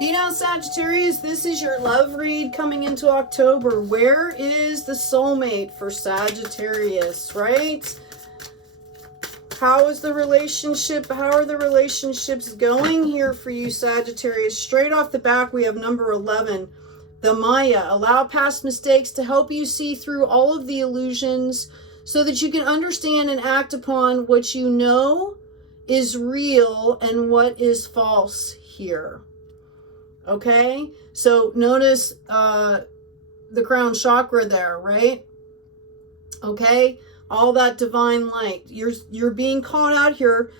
Hey now, Sagittarius, this is your love read coming into October. Where is the soulmate for Sagittarius, right? How is the relationship? How are the relationships going here for you, Sagittarius? Straight off the back, we have number 11, the Maya. Allow past mistakes to help you see through all of the illusions so that you can understand and act upon what you know is real and what is false here. Okay, so notice the crown chakra there, right? Okay, all that divine light. You're being called out here,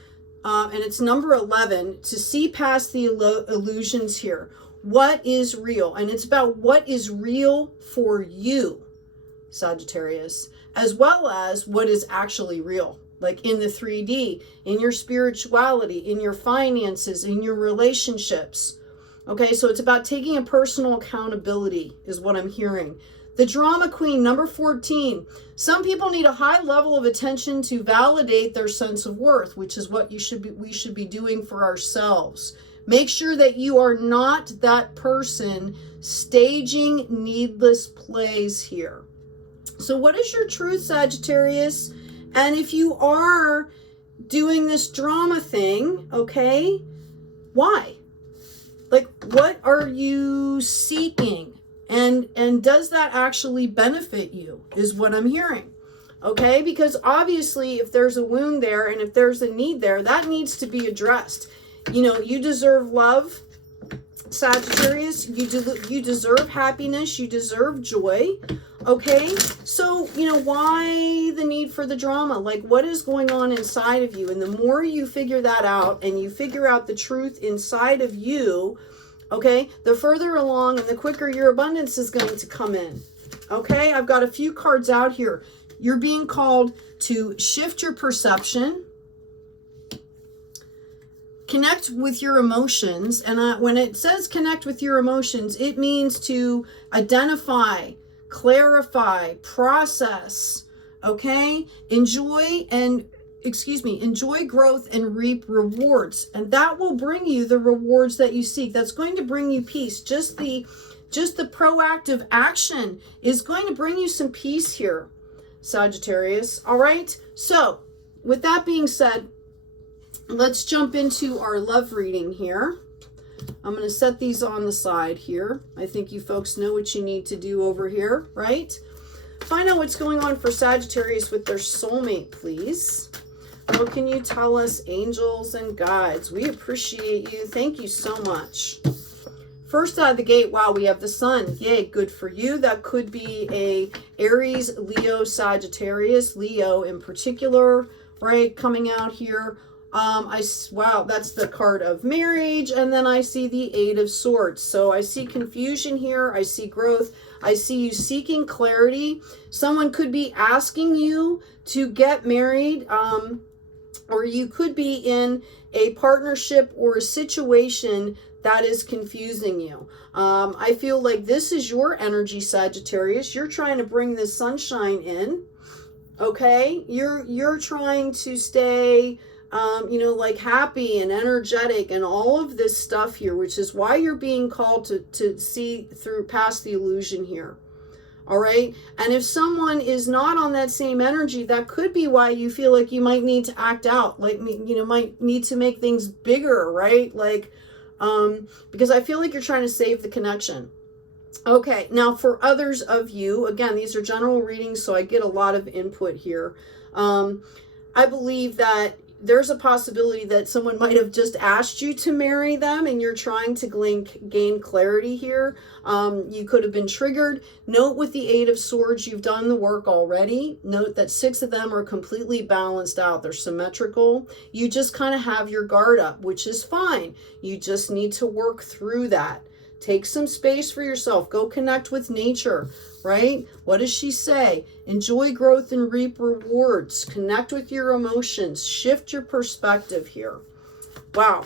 and it's number 11, to see past the illusions here. What is real? And it's about what is real for you, Sagittarius, as well as what is actually real, like in the 3D, in your spirituality, in your finances, in your relationships. Okay, so it's about taking a personal accountability is what I'm hearing. The drama queen, number 14. Some people need a high level of attention to validate their sense of worth, which is what we should be doing for ourselves. Make sure that you are not that person staging needless plays here. So what is your truth, Sagittarius? And if you are doing this drama thing, okay, why? Like, what are you seeking? And does that actually benefit you is what I'm hearing. Okay, because obviously if there's a wound there and if there's a need there, that needs to be addressed. You know, you deserve love, Sagittarius. You deserve happiness. You deserve joy. Okay, so, you know, why the need for the drama? Like, what is going on inside of you? And the more you figure that out and you figure out the truth inside of you, okay, the further along and the quicker your abundance is going to come in. Okay, I've got a few cards out here. You're being called to shift your perception, connect with your emotions. And when it says connect with your emotions, it means to identify, clarify, process, okay? Enjoy growth and reap rewards. And that will bring you the rewards that you seek. That's going to bring you peace. Just the proactive action is going to bring you some peace here, Sagittarius. All right? So, with that being said, let's jump into our love reading here. I'm going to set these on the side here. I think you folks know what you need to do over here, right? Find out what's going on for Sagittarius with their soulmate, please. What can you tell us, angels and guides? We appreciate you. Thank you so much. First out of the gate, wow, we have the sun. Yay, good for you. That could be a Aries, Leo, Sagittarius, Leo in particular, right? Coming out here. Wow, that's the card of marriage. And then I see the Eight of Swords. So I see confusion here. I see growth. I see you seeking clarity. Someone could be asking you to get married, or you could be in a partnership or a situation that is confusing you. I feel like this is your energy, Sagittarius. You're trying to bring this sunshine in. Okay? You're trying to stay you know, like happy and energetic and all of this stuff here, which is why you're being called to see through past the illusion here. All right. And if someone is not on that same energy, that could be why you feel like you might need to act out, like, you know, might need to make things bigger, right? Like, because I feel like you're trying to save the connection. Okay. Now for others of you, again, these are general readings, so I get a lot of input here. I believe that there's a possibility that someone might have just asked you to marry them and you're trying to gain clarity here. You could have been triggered. Note with the Eight of Swords, you've done the work already. Note that 6 of them are completely balanced out. They're symmetrical. You just kind of have your guard up, which is fine. You just need to work through that. Take some space for yourself. Go connect with nature, right? What does she say? Enjoy growth and reap rewards. Connect with your emotions. Shift your perspective here. Wow.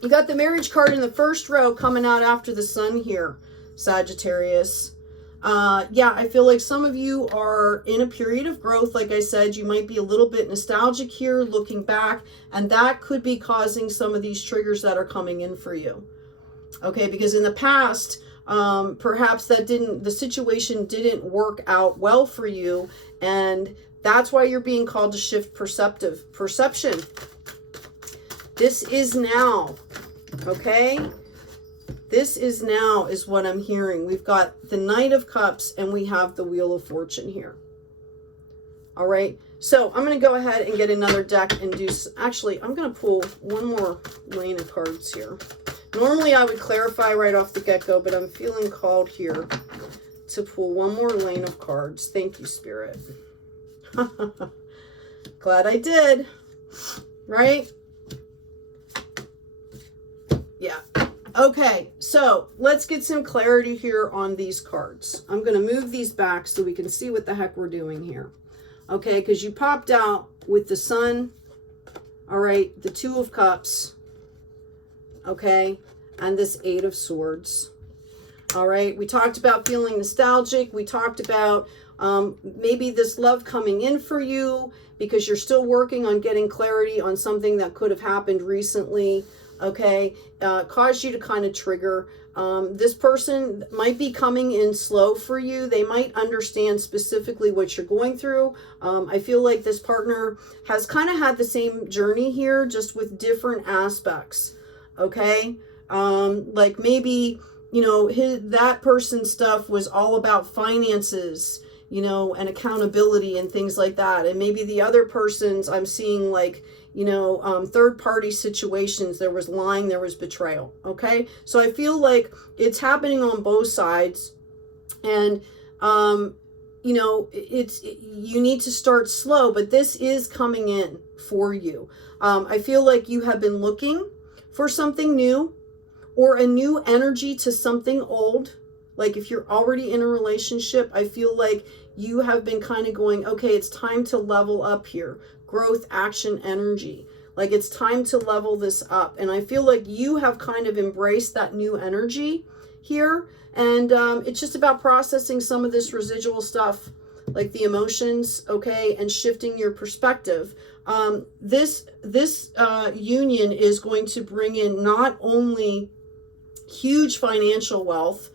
You got the marriage card in the first row coming out after the sun here, Sagittarius. Yeah, I feel like some of you are in a period of growth. Like I said, you might be a little bit nostalgic here, looking back, and that could be causing some of these triggers that are coming in for you. Okay, because in the past, perhaps the situation didn't work out well for you, and that's why you're being called to shift perception. This is now, okay? This is now is what I'm hearing. We've got the Knight of Cups and we have the Wheel of Fortune here. All right, so I'm going to go ahead and get another deck and do, actually, I'm going to pull one more lane of cards here. Normally I would clarify right off the get-go, but I'm feeling called here to pull one more lane of cards. Thank you, Spirit. Glad I did, right? Yeah. Okay, so let's get some clarity here on these cards. I'm going to move these back so we can see what the heck we're doing here. Okay, because you popped out with the Sun, all right, the Two of Cups, okay, and this Eight of Swords. All right, we talked about feeling nostalgic. We talked about maybe this love coming in for you because you're still working on getting clarity on something that could have happened recently. Okay, caused you to kind of trigger. This person might be coming in slow for you. They might understand specifically what you're going through. I feel like this partner has kind of had the same journey here, just with different aspects. Okay, like maybe, you know, that person's stuff was all about finances, you know, and accountability and things like that. And maybe the other person's, I'm seeing like, you know, third-party situations. There was lying, there was betrayal. Okay, so I feel like it's happening on both sides, and you know, you need to start slow, but this is coming in for you. I feel like you have been looking for something new or a new energy to something old. Like if you're already in a relationship, I feel like you have been kind of going, okay, it's time to level up here. Growth, action, energy. Like it's time to level this up. And I feel like you have kind of embraced that new energy here. And it's just about processing some of this residual stuff, like the emotions, okay, and shifting your perspective. This union is going to bring in not only huge financial wealth,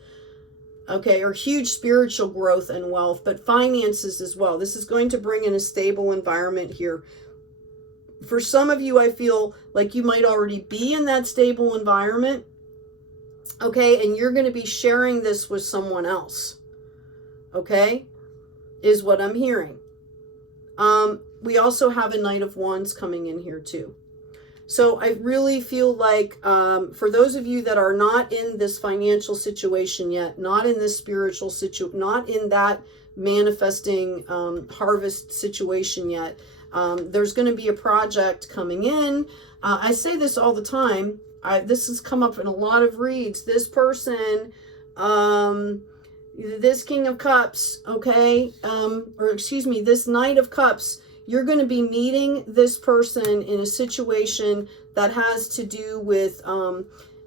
okay, or huge spiritual growth and wealth, but finances as well. This is going to bring in a stable environment here. For some of you, I feel like you might already be in that stable environment, okay, and you're going to be sharing this with someone else, okay, is what I'm hearing. We also have a Knight of Wands coming in here too. So I really feel like for those of you that are not in this financial situation yet, not in this spiritual situation, not in that manifesting harvest situation yet, there's going to be a project coming in. I say this all the time. This has come up in a lot of reads. This person, this King of Cups, okay, or excuse me, this Knight of Cups, you're going to be meeting this person in a situation that has to do with,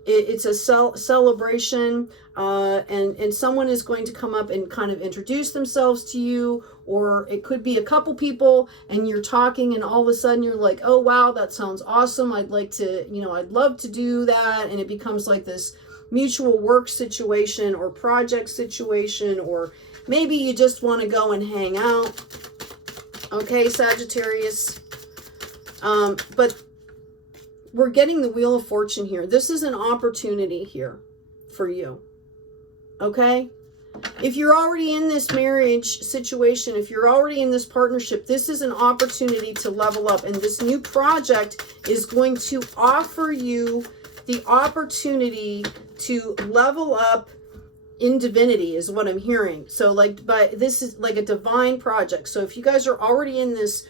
it's a celebration, and someone is going to come up and kind of introduce themselves to you, or it could be a couple people and you're talking and all of a sudden you're like, oh, wow, that sounds awesome. I'd like to, you know, I'd love to do that. And it becomes like this mutual work situation or project situation, or maybe you just want to go and hang out. Okay, Sagittarius. But we're getting the Wheel of Fortune here. This is an opportunity here for you. Okay? If you're already in this marriage situation, if you're already in this partnership, this is an opportunity to level up. And this new project is going to offer you the opportunity to level up in divinity, is what I'm hearing. So like, but this is like a divine project. So if you guys are already in this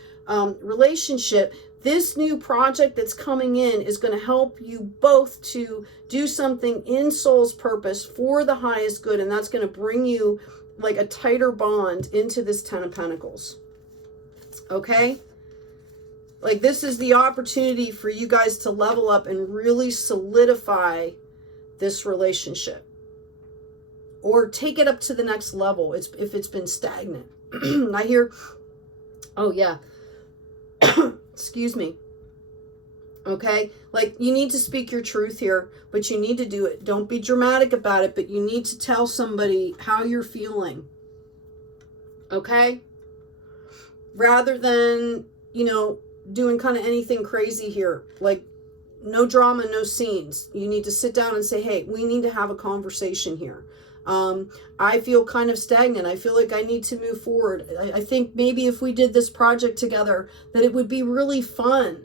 relationship, this new project that's coming in is going to help you both to do something in soul's purpose for the highest good. And that's going to bring you like a tighter bond into this Ten of Pentacles. Okay? Like this is the opportunity for you guys to level up and really solidify this relationship. Or take it up to the next level if it's been stagnant. I hear, oh yeah, excuse me. Okay, like you need to speak your truth here, but you need to do it. Don't be dramatic about it, but you need to tell somebody how you're feeling. Okay? Rather than, you know, doing kind of anything crazy here. Like no drama, no scenes. You need to sit down and say, hey, we need to have a conversation here. I feel kind of stagnant. I feel like I need to move forward. I think maybe if we did this project together, that it would be really fun.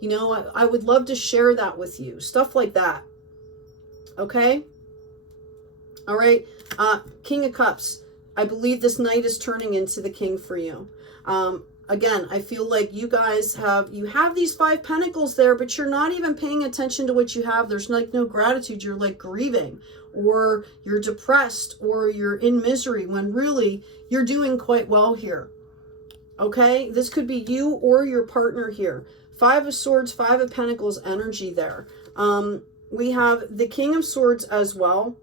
You know, I would love to share that with you. Stuff like that. Okay? All right. King of Cups. I believe this Knight is turning into the King for you. Again, I feel like you guys have these 5 Pentacles there, but you're not even paying attention to what you have. There's like no gratitude. You're like grieving, or you're depressed, or you're in misery, when really you're doing quite well here. Okay? This could be you or your partner here. 5 of Swords, 5 of Pentacles energy there. We have the King of Swords as well.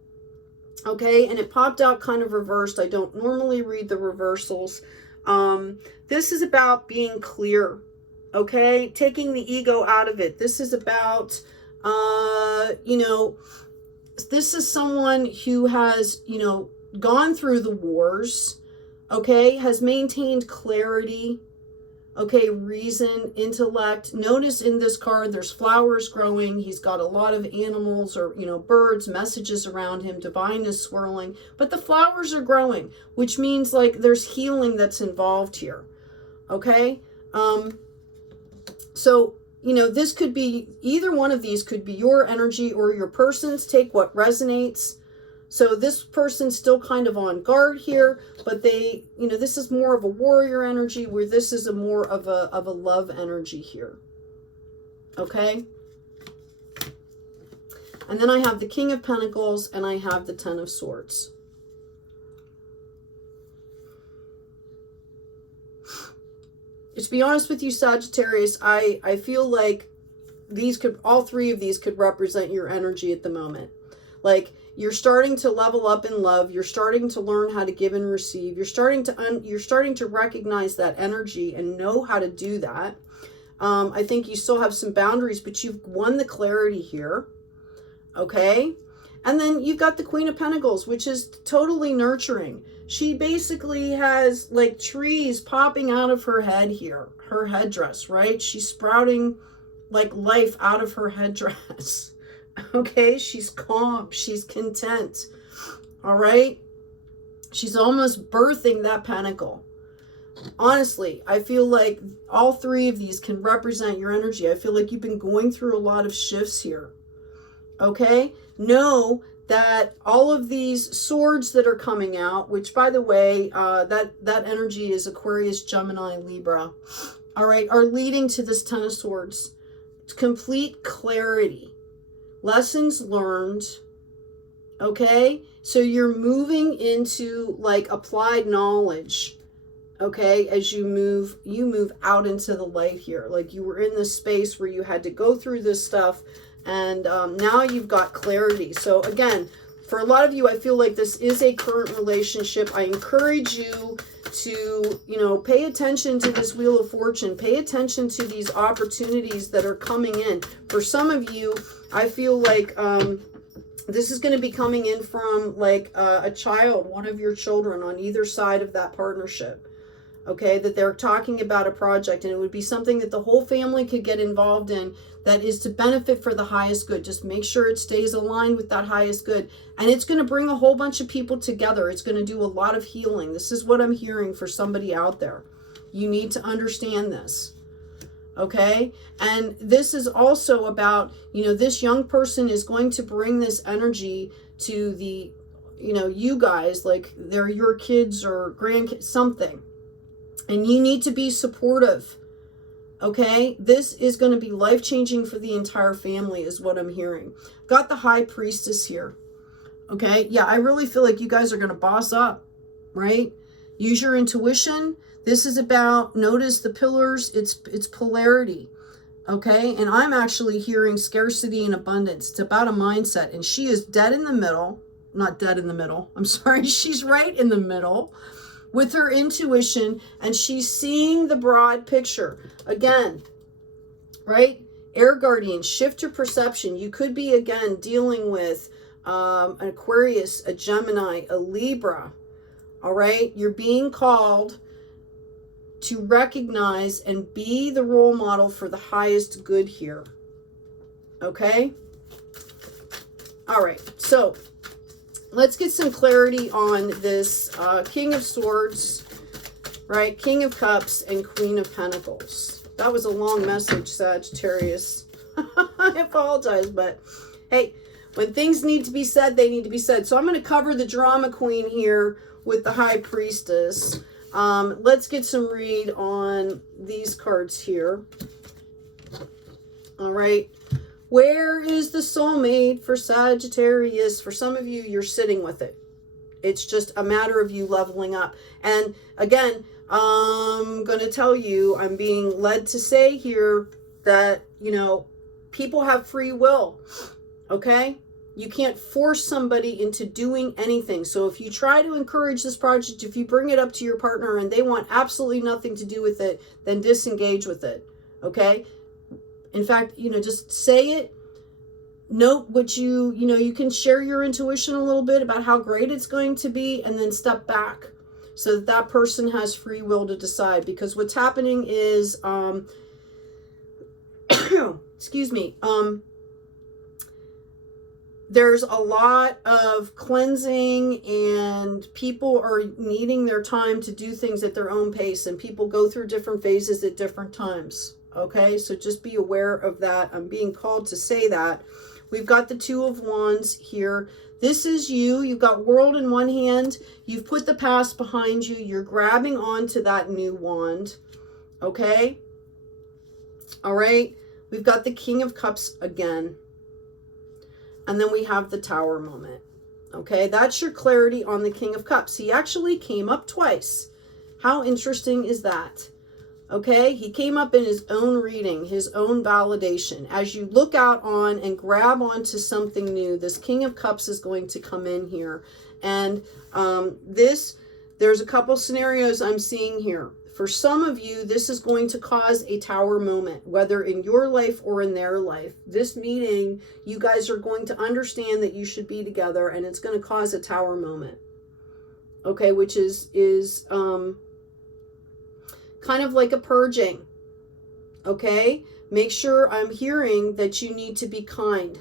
Okay, and it popped out kind of reversed. I don't normally read the reversals. This is about being clear. Okay, taking the ego out of it. This is about, you know, this is someone who has, you know, gone through the wars. Okay, has maintained clarity. Okay, reason, intellect. Notice in this card, there's flowers growing. He's got a lot of animals or, you know, birds, messages around him. Divine is swirling. But the flowers are growing, which means like there's healing that's involved here. Okay? So, you know, this could be, either one of these could be your energy or your person's. Take what resonates. So this person's still kind of on guard here, but they, you know, this is more of a warrior energy, where this is a more of a love energy here. Okay? And then I have the King of Pentacles and I have the 10 of Swords. To be honest with you, Sagittarius, I feel like these could, all 3 of these could represent your energy at the moment. Like, you're starting to level up in love. You're starting to learn how to give and receive. You're starting to recognize that energy and know how to do that. I think you still have some boundaries, but you've won the clarity here. Okay? And then you've got the Queen of Pentacles, which is totally nurturing. She basically has like trees popping out of her head here. Her headdress, right? She's sprouting like life out of her headdress. Okay, she's calm, she's content. All right, she's almost birthing that pentacle. Honestly, I feel like all 3 of these can represent your energy. I feel like you've been going through a lot of shifts here. Okay, know that all of these swords that are coming out, which by the way, that energy is Aquarius, Gemini, Libra, all right, are leading to this 10 of Swords. It's complete clarity. Lessons learned. Okay, so you're moving into like applied knowledge. Okay, as you move out into the light here. Like you were in this space where you had to go through this stuff, and now you've got clarity. So again, for a lot of you, I feel like this is a current relationship. I encourage you to, you know, pay attention to this Wheel of Fortune. Pay attention to these opportunities that are coming in. For some of you, I feel like this is going to be coming in from like a child, one of your children on either side of that partnership. Okay, that they're talking about a project, and it would be something that the whole family could get involved in, that is to benefit for the highest good. Just make sure it stays aligned with that highest good. And it's going to bring a whole bunch of people together. It's going to do a lot of healing. This is what I'm hearing for somebody out there. You need to understand this. Okay, and this is also about, you know, this young person is going to bring this energy to the, you know, you guys, like they're your kids or grandkids, something. And you need to be supportive. Okay, this is going to be life-changing for the entire family is what I'm hearing. Got the High Priestess here. Okay, yeah, I really feel like you guys are going to boss up, right? Use your intuition. This is about, notice the pillars, it's polarity. Okay, and I'm actually hearing scarcity and abundance. It's about a mindset, and she is dead in the middle. Not dead in the middle. I'm sorry, she's right in the middle with her intuition, and she's seeing the broad picture. Again, right? Air guardian, shift your perception. You could be, again, dealing with an Aquarius, a Gemini, a Libra. All right? You're being called to recognize and be the role model for the highest good here. Okay? All right. So let's get some clarity on this King of Swords, right? King of Cups and Queen of Pentacles. That was a long message, Sagittarius. I apologize, but hey, when things need to be said, they need to be said. So I'm going to cover the drama queen here with the High Priestess. Let's get some read on these cards here. All right. Where is the soulmate for Sagittarius? For some of you, you're sitting with it. It's just a matter of you leveling up. And again, I'm going to tell you, I'm being led to say here that, you know, people have free will. Okay? You can't force somebody into doing anything. So if you try to encourage this project, if you bring it up to your partner and they want absolutely nothing to do with it, then disengage with it. Okay? In fact, you know, just say it. Note what you know, you can share your intuition a little bit about how great it's going to be, and then step back so that that person has free will to decide. Because what's happening is, excuse me, there's a lot of cleansing and people are needing their time to do things at their own pace, and people go through different phases at different times. Okay, so just be aware of that. I'm being called to say that. We've got the Two of Wands here. This is you. You've got World in one hand. You've put the past behind you. You're grabbing onto that new wand. Okay? All right. We've got the King of Cups again. And then we have the Tower moment. Okay? That's your clarity on the King of Cups. He actually came up twice. How interesting is that? Okay, he came up in his own reading, his own validation. As you look out on and grab onto something new, this King of Cups is going to come in here. And there's a couple scenarios I'm seeing here. For some of you, this is going to cause a tower moment, whether in your life or in their life. This meeting, you guys are going to understand that you should be together, and it's going to cause a tower moment. Okay, which is kind of like a purging. Okay, make sure I'm hearing that you need to be kind.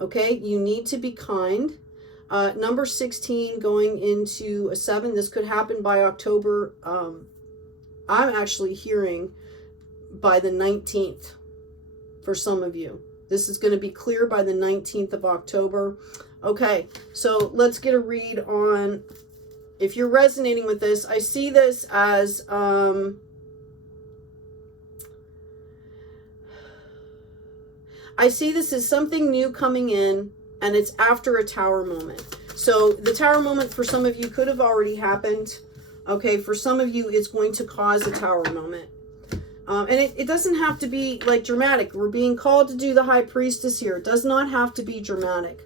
Okay, you need to be kind. Number 16 going into a 7. This could happen by October. I'm actually hearing by the 19th for some of you. This is going to be clear by the 19th of October. Okay, so let's get a read on if you're resonating with this. I see this as something new coming in, and it's after a tower moment. So the tower moment for some of you could have already happened. Okay, for some of you, it's going to cause a tower moment. And it doesn't have to be like dramatic. We're being called to do the High Priestess here. It does not have to be dramatic.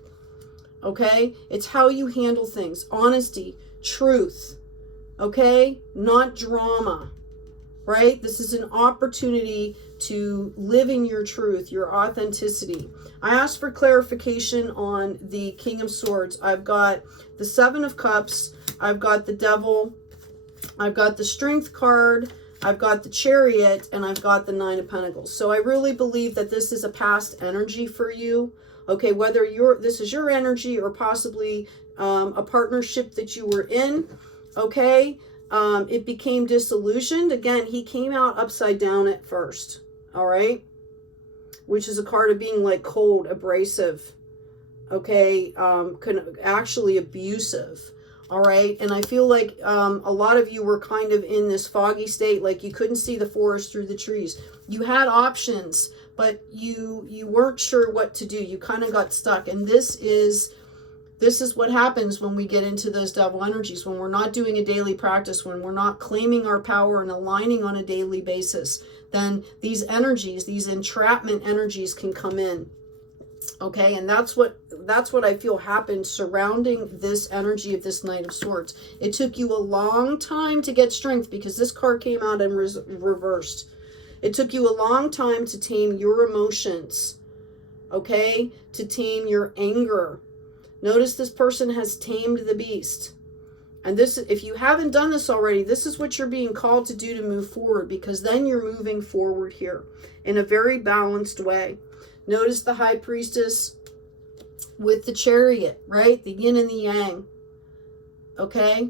Okay, it's how you handle things. Honesty, truth. Okay, not drama. Right? This is an opportunity to live in your truth, your authenticity. I asked for clarification on the King of Swords. I've got the Seven of Cups. I've got the Devil. I've got the Strength card. I've got the Chariot, and I've got the Nine of Pentacles. So I really believe that this is a past energy for you. Okay, whether this is your energy or possibly a partnership that you were in. Okay, it became disillusioned. Again, he came out upside down at first. All right, which is a card of being like cold, abrasive. Okay, actually abusive. All right, and I feel like a lot of you were kind of in this foggy state, like you couldn't see the forest through the trees. You had options, but you weren't sure what to do. You kind of got stuck. And this is what happens when we get into those devil energies, when we're not doing a daily practice, when we're not claiming our power and aligning on a daily basis. Then these energies, these entrapment energies can come in. Okay, and that's what I feel happened surrounding this energy of this Knight of Swords. It took you a long time to get strength because this card came out and reversed. It took you a long time to tame your emotions, okay? To tame your anger. Notice this person has tamed the beast. And this, if you haven't done this already, this is what you're being called to do to move forward, because then you're moving forward here in a very balanced way. Notice the High Priestess with the Chariot, right? The yin and the yang, okay?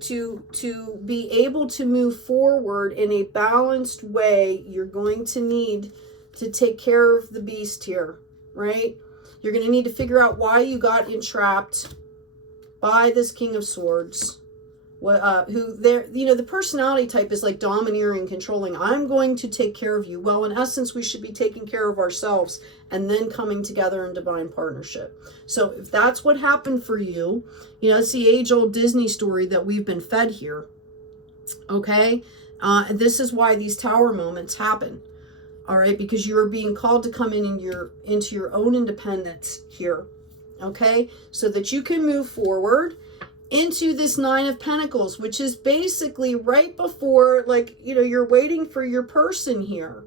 To be able to move forward in a balanced way, you're going to need to take care of the beast here, right? You're going to need to figure out why you got entrapped by this King of Swords. Who there, you know, the personality type is like domineering, controlling. I'm going to take care of you. Well, in essence, we should be taking care of ourselves and then coming together in divine partnership. So if that's what happened for you, you know, it's the age-old Disney story that we've been fed here. Okay? And this is why these tower moments happen. All right? Because you're being called to come into your own independence here. Okay? So that you can move forward into this Nine of Pentacles, which is basically right before, like, you know, you're waiting for your person here.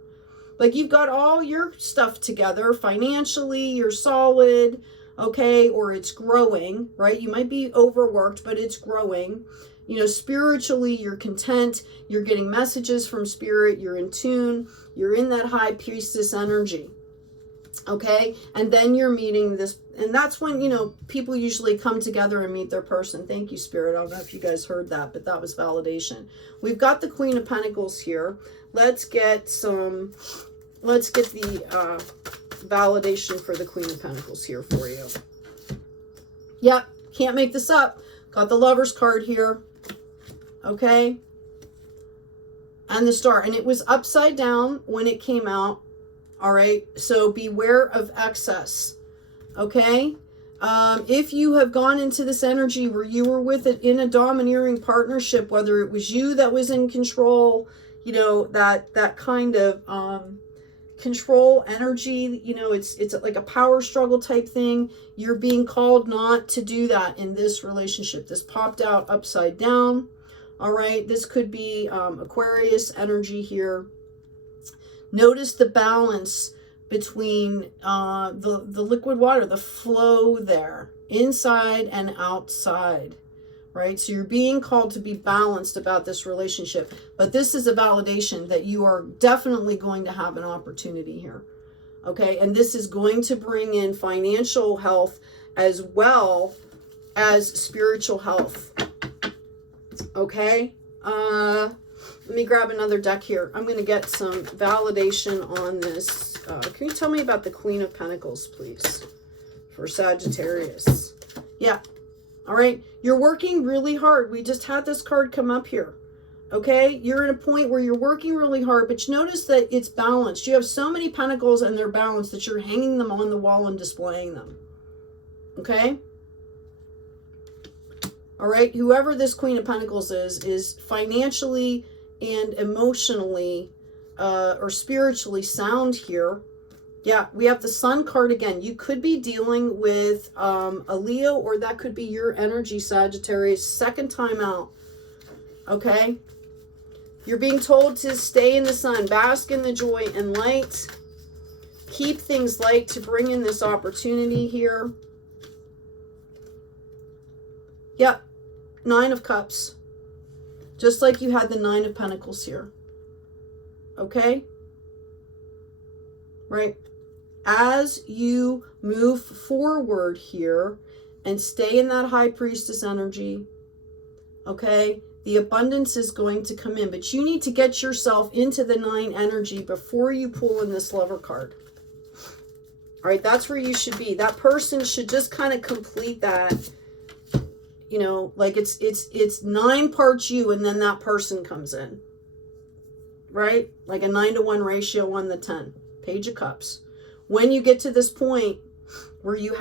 Like, you've got all your stuff together. Financially, you're solid, okay? Or it's growing, right? You might be overworked, but it's growing. You know, spiritually, you're content. You're getting messages from spirit. You're in tune. You're in that High Priestess energy, okay? And then you're meeting this, and that's when, you know, people usually come together and meet their person. Thank you, Spirit. I don't know if you guys heard that, but that was validation. We've got the Queen of Pentacles here. Let's get the validation for the Queen of Pentacles here for you. Yep, can't make this up. Got the Lover's card here, okay? And the Star, and it was upside down when it came out. All right, so beware of excess, okay? If you have gone into this energy where you were with it in a domineering partnership, whether it was you that was in control, you know, that kind of control energy, you know, it's like a power struggle type thing. You're being called not to do that in this relationship. This popped out upside down. All right, this could be Aquarius energy here. Notice the balance between the liquid water, the flow there, inside and outside, right? So you're being called to be balanced about this relationship. But this is a validation that you are definitely going to have an opportunity here, okay? And this is going to bring in financial health as well as spiritual health, okay? Let me grab another deck here. I'm going to get some validation on this. Can you tell me about the Queen of Pentacles, please, for Sagittarius? Yeah. All right. You're working really hard. We just had this card come up here. Okay. You're at a point where you're working really hard, but you notice that it's balanced. You have so many pentacles and they're balanced that you're hanging them on the wall and displaying them. Okay. All right. Whoever this Queen of Pentacles is financially and emotionally or spiritually sound here. Yeah, we have the Sun card again. You could be dealing with a Leo, or that could be your energy, Sagittarius. Second time out. Okay? You're being told to stay in the sun, bask in the joy and light. Keep things light to bring in this opportunity here. Yep. Nine of Cups. Just like you had the Nine of Pentacles here. Okay? Right? As you move forward here and stay in that High Priestess energy, okay, the abundance is going to come in. But you need to get yourself into the 9 energy before you pull in this Lover card. All right? That's where you should be. That person should just kind of complete that. You know, like it's 9 parts you, and then that person comes in, right? Like a 9-to-1 ratio on the 10. Page of Cups. When you get to this point where you're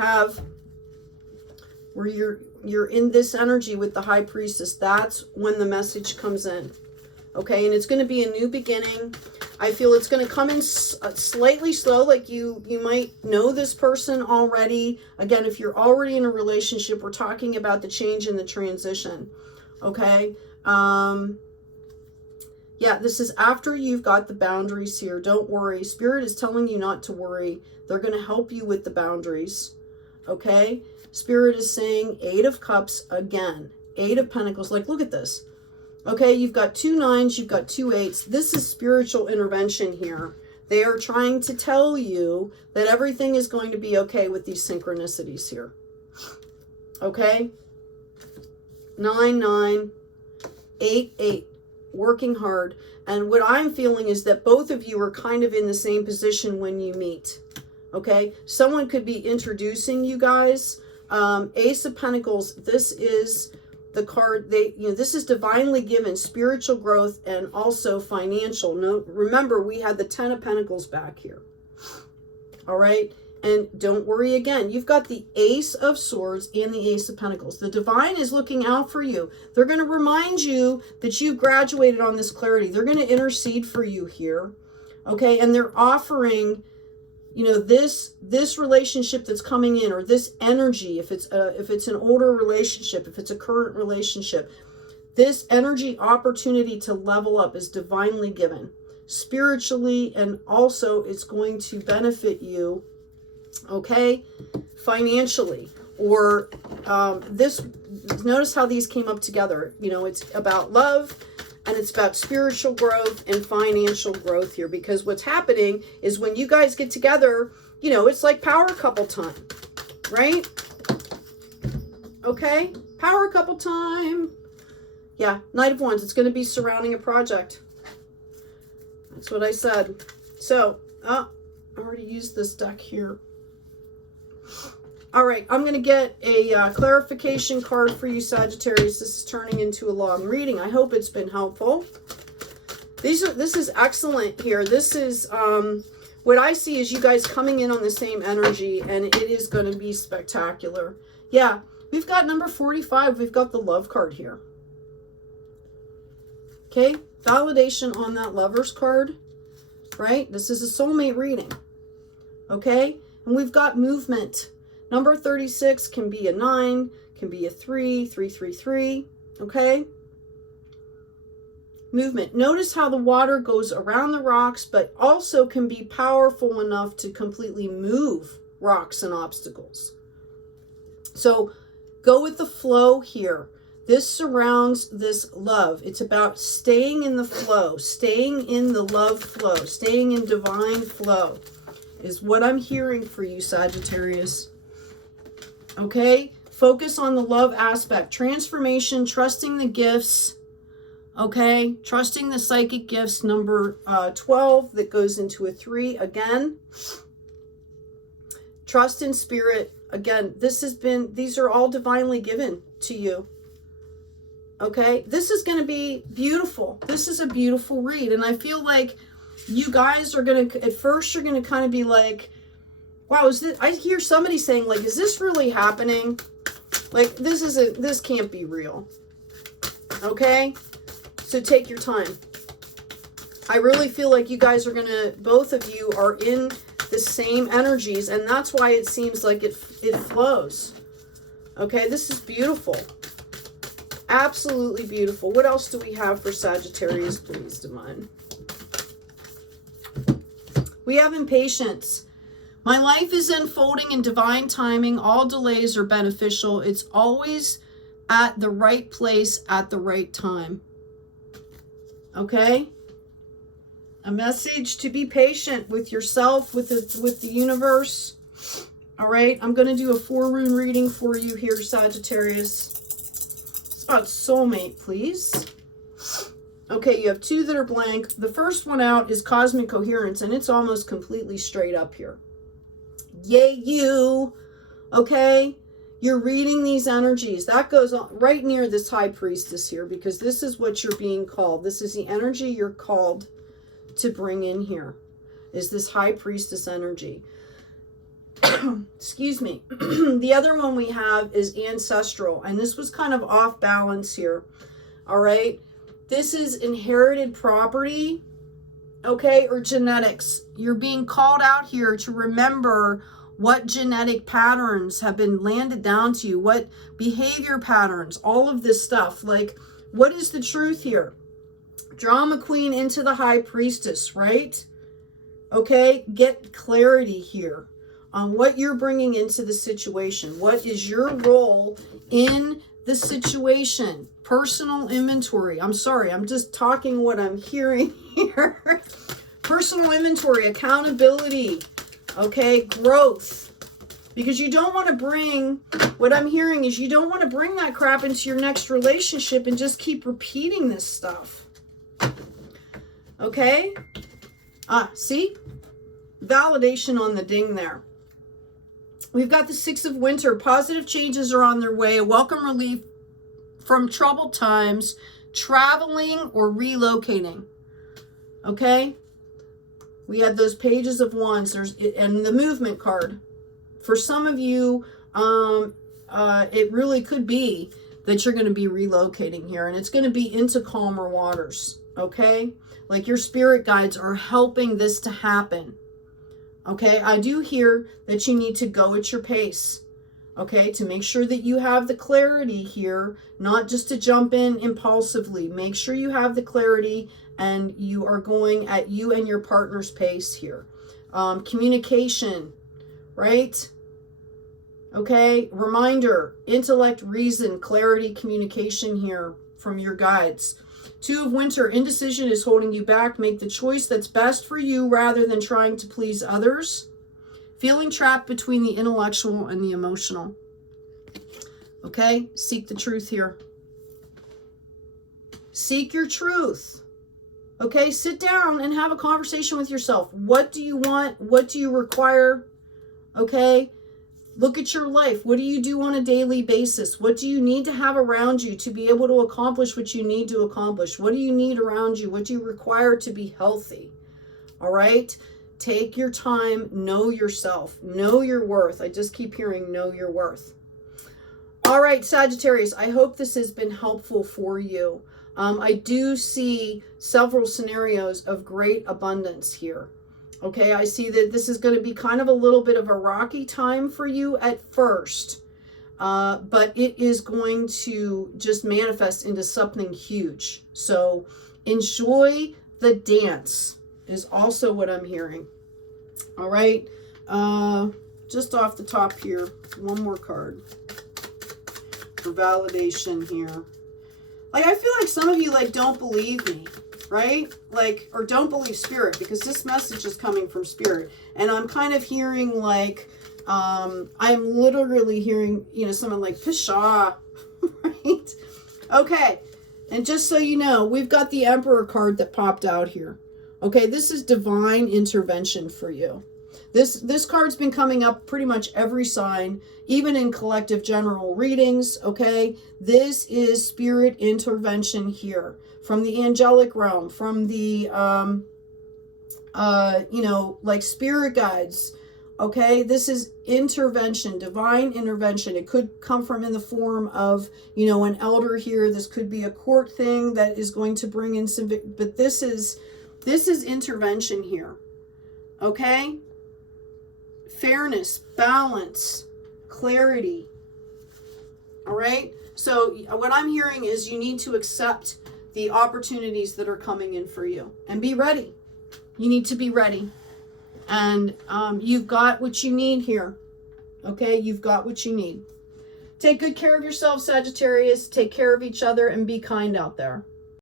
in this energy with the High Priestess, that's when the message comes in. Okay, and it's going to be a new beginning. I feel it's going to come in slightly slow, like you might know this person already. Again, if you're already in a relationship, we're talking about the change and the transition. Okay, Yeah, this is after you've got the boundaries here. Don't worry. Spirit is telling you not to worry. They're going to help you with the boundaries. Okay? Spirit is saying 8 of Cups again. 8 of Pentacles. Like, look at this. Okay, you've got 2 9s, you've got 2 8s. This is spiritual intervention here. They are trying to tell you that everything is going to be okay with these synchronicities here. Okay? 9 9, 8 8. Working hard. And what I'm feeling is that both of you are kind of in the same position when you meet. Okay? Someone could be introducing you guys. Ace of Pentacles, this is the card, this is divinely given spiritual growth and also financial. No, remember, we had the 10 of Pentacles back here. All right? And don't worry again. You've got the Ace of Swords and the Ace of Pentacles. The divine is looking out for you. They're going to remind you that you graduated on this clarity. They're going to intercede for you here. Okay? And they're offering, this relationship that's coming in, or this energy, if it's an older relationship, if it's a current relationship, this energy opportunity to level up is divinely given spiritually, and also it's going to benefit you, okay, financially. Or notice how these came up together. It's about love, and it's about spiritual growth and financial growth here, because what's happening is when you guys get together, it's like power couple time, right? Okay, power couple time. Yeah, Knight of Wands, it's going to be surrounding a project. That's what I said. So, I already used this deck here. All right, I'm going to get a clarification card for you, Sagittarius. This is turning into a long reading. I hope it's been helpful. This is excellent here. This is, what I see is you guys coming in on the same energy, and it is going to be spectacular. Yeah, we've got number 45. We've got the love card here. Okay, validation on that Lover's card, right? This is a soulmate reading, okay? And we've got movement. Number 36 can be a 9, can be a 3, 3, 3, 3, okay? Movement. Notice how the water goes around the rocks, but also can be powerful enough to completely move rocks and obstacles. So go with the flow here. This surrounds this love. It's about staying in the flow, staying in the love flow, staying in divine flow is what I'm hearing for you, Sagittarius. Okay? Focus on the love aspect. Transformation, trusting the gifts. Okay? Trusting the psychic gifts. Number 12 that goes into a 3 again. Trust in spirit. Again, these are all divinely given to you. Okay, this is going to be beautiful. This is a beautiful read. And I feel like you guys are going to, at first, you're going to kind of be like, wow, I hear somebody saying, like, is this really happening? Like, this can't be real. Okay, so take your time. I really feel like you guys are going to, both of you are in the same energies, and that's why it seems like it flows. Okay, this is beautiful. Absolutely beautiful. What else do we have for Sagittarius, please, Divine? We have impatience. My life is unfolding in divine timing. All delays are beneficial. It's always at the right place at the right time. Okay? A message to be patient with yourself, with the universe. All right? I'm going to do a 4-rune reading for you here, Sagittarius. About soulmate, please. Okay, you have 2 that are blank. The first one out is cosmic coherence, and it's almost completely straight up here. Yay, you. Okay, you're reading these energies. That goes on right near this high priestess here, because this is what you're being called. This is the energy you're called to bring in here, is this high priestess energy. Excuse me. The other one we have is ancestral, and this was kind of off balance here. All right, this is inherited property, okay, or genetics. You're being called out here to remember what genetic patterns have been landed down to you, what behavior patterns, all of this stuff. Like, what is the truth here? Drama queen into the high priestess, right? Okay, get clarity here on what you're bringing into the situation. What is your role in the situation? Personal inventory. I'm sorry, I'm just talking what I'm hearing here. Personal inventory, accountability, okay, growth. Because you don't want to bring, what I'm hearing is you don't want to bring that crap into your next relationship and just keep repeating this stuff. Okay? See? Validation on the ding there. We've got the 6 of Winter. Positive changes are on their way. Welcome relief from troubled times, traveling or relocating. Okay? We had those pages of wands. And the movement card. For some of you, it really could be that you're going to be relocating here. And it's going to be into calmer waters. Okay? Like your spirit guides are helping this to happen. Okay? I do hear that you need to go at your pace. Okay? To make sure that you have the clarity here. Not just to jump in impulsively. Make sure you have the clarity and you are going at you and your partner's pace here. Communication. Right? Okay, reminder, intellect, reason, clarity, communication here from your guides. 2 of Winter, indecision is holding you back. Make the choice that's best for you rather than trying to please others. Feeling trapped between the intellectual and the emotional. Okay, seek the truth here. Seek your truth. Okay, sit down and have a conversation with yourself. What do you want? What do you require? Okay. Look at your life. What do you do on a daily basis? What do you need to have around you to be able to accomplish what you need to accomplish? What do you need around you? What do you require to be healthy? All right? Take your time. Know yourself. Know your worth. I just keep hearing know your worth. All right, Sagittarius, I hope this has been helpful for you. I do see several scenarios of great abundance here. Okay, I see that this is going to be kind of a little bit of a rocky time for you at first. But it is going to just manifest into something huge. So enjoy the dance is also what I'm hearing. All right. Just off the top here, one more card for validation here. Like, I feel like some of you don't believe me. Right? Or don't believe spirit, because this message is coming from spirit. And I'm kind of hearing I'm literally hearing, someone like, Pshaw, right? Okay. And just so you know, we've got the Emperor card that popped out here. Okay. This is divine intervention for you. This card's been coming up pretty much every sign, even in collective general readings. Okay. This is spirit intervention here. From the angelic realm, from the, spirit guides, okay? This is intervention, divine intervention. It could come from in the form of, an elder here. This could be a court thing that is going to bring in some, but this is intervention here, okay? Fairness, balance, clarity, all right? So what I'm hearing is you need to accept the opportunities that are coming in for you and be ready. You need to be ready. And you've got what you need here. Okay, you've got what you need. Take good care of yourself, Sagittarius. Take care of each other and be kind out there.